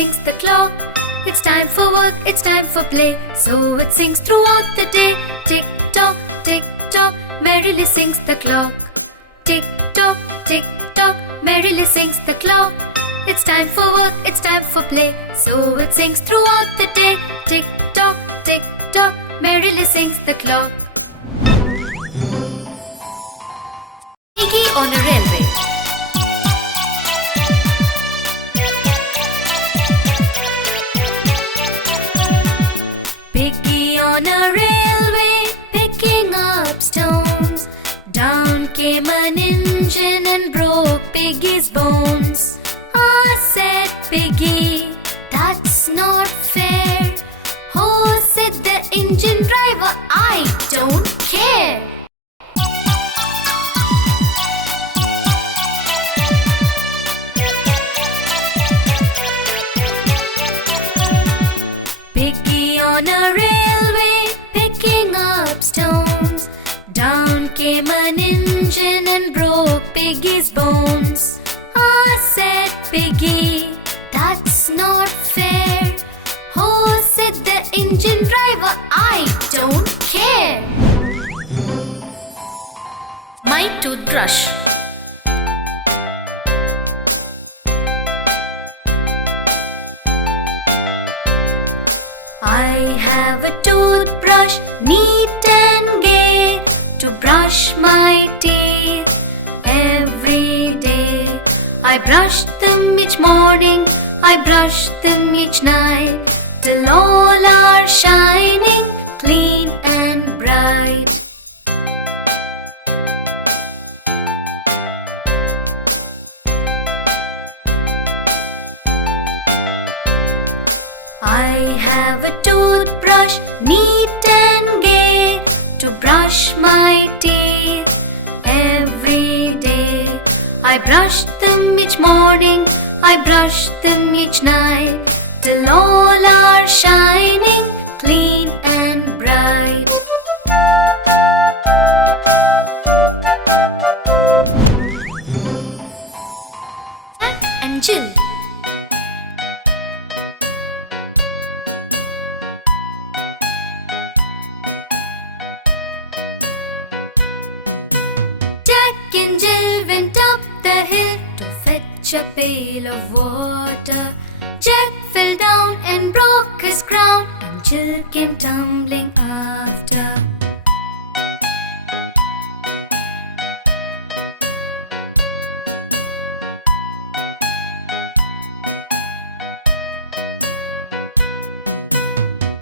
sings the clock. It's time for work, it's time for play, so it sings throughout the day. Tick tock, merrily sings the clock. Tick tock, merrily sings the clock. It's time for work, it's time for play, so it sings throughout the day. Tick tock, merrily sings the clock. Piggy on a railway. Piggy on a railway, picking up stones. Down came an engine and broke Piggy's bones. Ah, said Piggy, that's not fair. Oh, said the engine driver, I don't care. Piggy on a railway, picking up stones. Down came an engine and broke Piggy's bones. Ah, said Piggy, that's not fair. Oh, said the engine driver, I don't care. My toothbrush. I have a toothbrush, neat and gay, to brush my teeth every day. I brush them each morning, I brush them each night, till all are shining, clean and bright. I have a toothbrush, neat and gay, to brush my teeth every day. I brush them each morning, I brush them each night, till all are shining, clean and bright. Jack and Jill. Jack and Jill went up the hill to fetch a pail of water. Jack fell down and broke his crown, and Jill came tumbling after.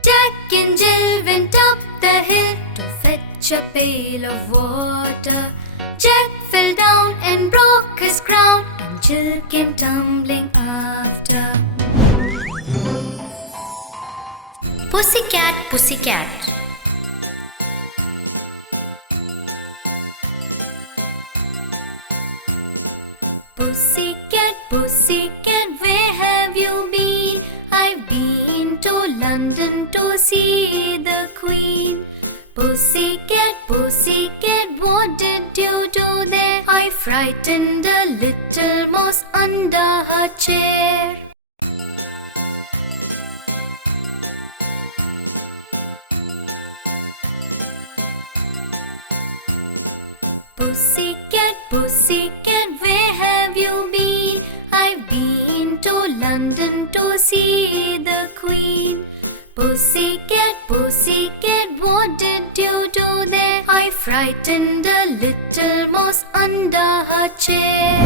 Jack and Jill went up the hill to fetch a pail of water. Jack fell down and broke his crown, and Jill came tumbling after. Pussycat, pussycat. Pussycat, pussycat, where have you been? I've been to London to see the Queen. Pussycat, pussycat, what did you do there? I frightened a little mouse under her chair. Pussycat, pussycat, where have you been? I've been to London to see the Queen. Pussycat, pussycat, what did you do there? I frightened a little mouse under her chair.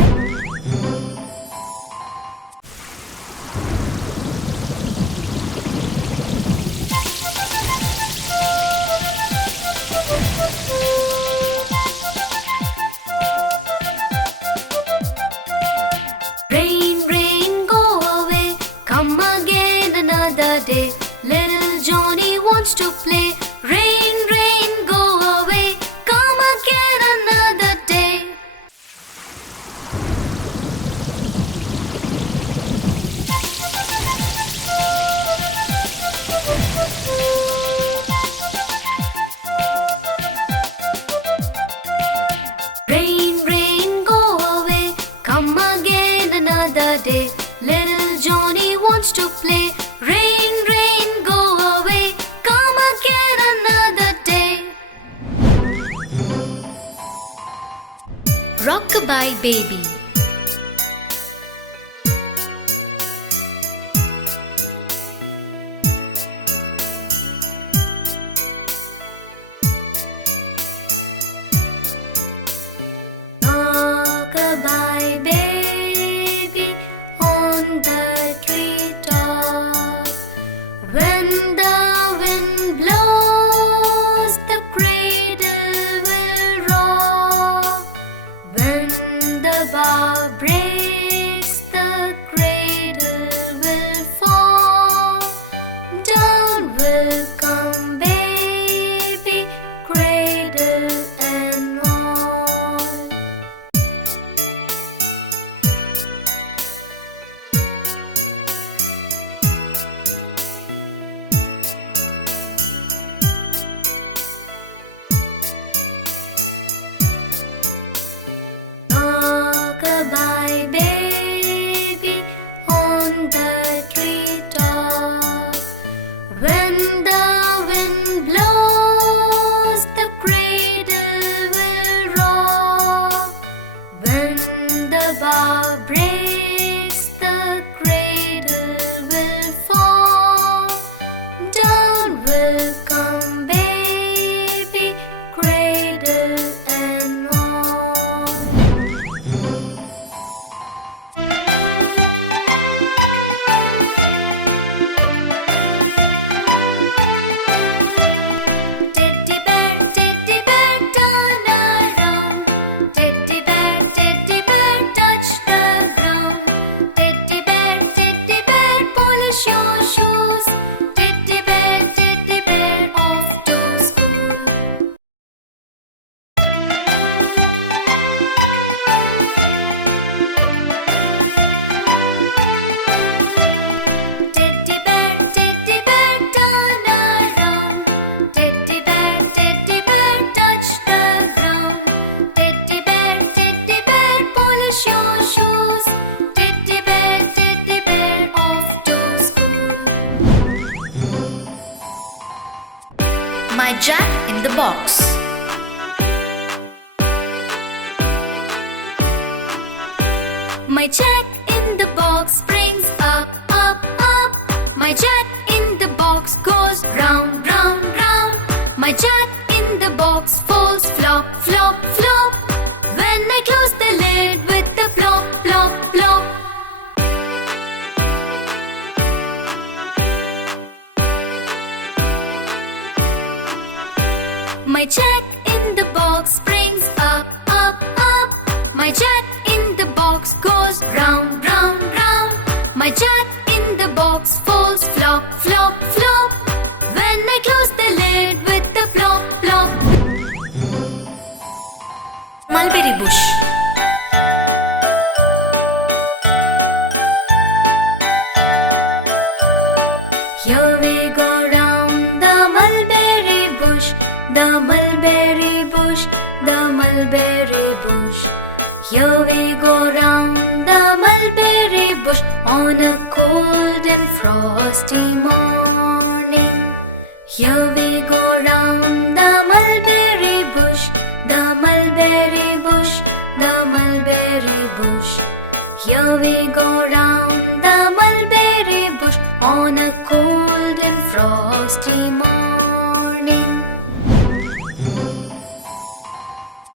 Rain, rain, go away, come again another day. Little Johnny wants to play. Rain, rain, go away, come again another day. Rock-a-bye baby. Rock-a-bye baby on the treetop. When the wind blows, the cradle will rock. When the bough breaks, the cradle will fall. Down will come baby, cradle and all. Rock-a-bye baby on the treetop. When the wind blows, the cradle will rock. When the bough breaks, the cradle will fall. Down will come baby, cradle and all. Teddy bear, turn around. Teddy bear, touch the ground. Teddy bear, polish your shoes. Teddy bear, off to school. Teddy bear, turn around. Teddy bear, touch the ground. Teddy bear, polish your shoes. Teddy bear, off to school. My Jack in the Box. My Jack in the box springs up, up, up. My Jack in the box goes round, round, round. My Jack in the box falls flop, flop, flop. When I close the lid with the plop, plop, plop. My Jack in the box springs up, up, up. My Jack in the box goes round, round, round. My Jack in the box falls flop, flop, flop. When I close the lid with the plop, plop. Mulberry bush. Here we go round the mulberry bush, the mulberry bush, the mulberry bush. Here we go round the mulberry bush on a cold and frosty morning. Here we go round the mulberry bush, the mulberry bush, the mulberry bush. Here we go round the mulberry bush on a cold and frosty morning.